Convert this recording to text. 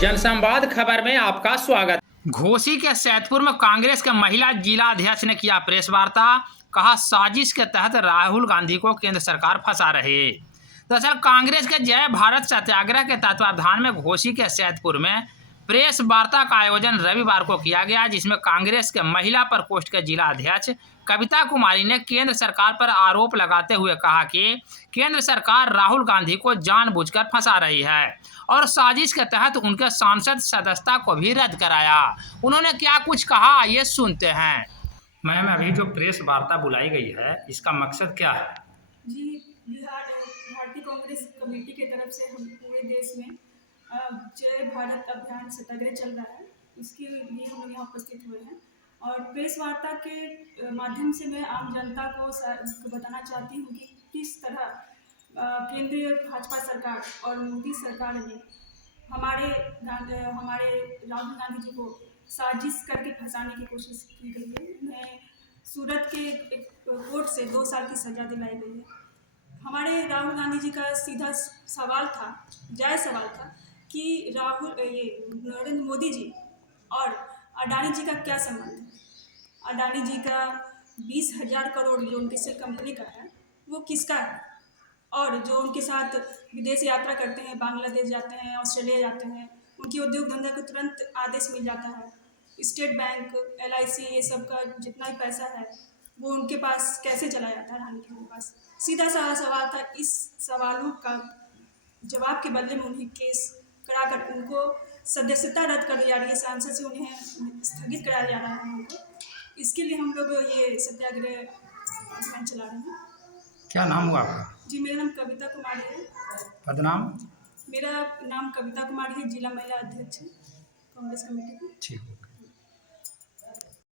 जनसंवाद खबर में आपका स्वागत। घोसी के सैदपुर में कांग्रेस के महिला जिला अध्यक्ष ने किया प्रेस वार्ता। कहा, साजिश के तहत राहुल गांधी को केंद्र सरकार फंसा रही है। दरअसल कांग्रेस के जय भारत सत्याग्रह के तत्वावधान में घोसी के सैदपुर में प्रेस वार्ता का आयोजन रविवार को किया गया, जिसमें कांग्रेस के महिला प्रकोष्ठ के जिला अध्यक्ष कविता कुमारी ने केंद्र सरकार पर आरोप लगाते हुए कहा कि केंद्र सरकार राहुल गांधी को जानबूझकर फंसा रही है और साजिश के तहत उनके सांसद सदस्यता को भी रद्द कराया। उन्होंने क्या कुछ कहा, ये सुनते हैं। मैम, अभी जो प्रेस वार्ता बुलाई गई है, इसका मकसद क्या है? जी, भारतीय कांग्रेस कमेटी के तरफ से हम पूरे देश में जय भारत अभियान सत्याग्रह चल रहा है, इसके लिए हम लोग यहाँ उपस्थित हुए हैं। और प्रेस वार्ता के माध्यम से मैं आम जनता को बताना चाहती हूँ कि किस तरह केंद्रीय भाजपा सरकार और मोदी सरकार ने हमारे राहुल गांधी जी को साजिश करके फंसाने की कोशिश की गई है। उन्हें सूरत के एक कोर्ट से 2 साल की सज़ा दिलाई गई है। हमारे राहुल गांधी जी का सीधा सवाल था, जायज़ सवाल था कि नरेंद्र मोदी जी और अडानी जी का क्या संबंध है। अडानी जी का 20,000 करोड़ जो उनकी सेल कंपनी का है, वो किसका है? और जो उनके साथ विदेश यात्रा करते हैं, बांग्लादेश जाते हैं, ऑस्ट्रेलिया जाते हैं, उनकी उद्योग धंधा को तुरंत आदेश मिल जाता है। स्टेट बैंक, LIC, ये सब का जितना भी पैसा है वो उनके पास कैसे चला जाता है रानी के पास? सीधा सा सवाल था। इस सवालों का जवाब के बदले में उन्हें केस कराकर उनको सदस्यता रद्द कर दी जा रही है, सांसद से उन्हें स्थगित कराया जा रहा है उनको। इसके लिए हम लोग ये सत्याग्रह अभियान चला रहे हैं। क्या नाम हुआ आपका? जी, मेरा नाम कविता कुमारी है। पदनाम? मेरा नाम कविता कुमारी है, जिला महिला अध्यक्ष है कांग्रेस कमेटी की। ठीक।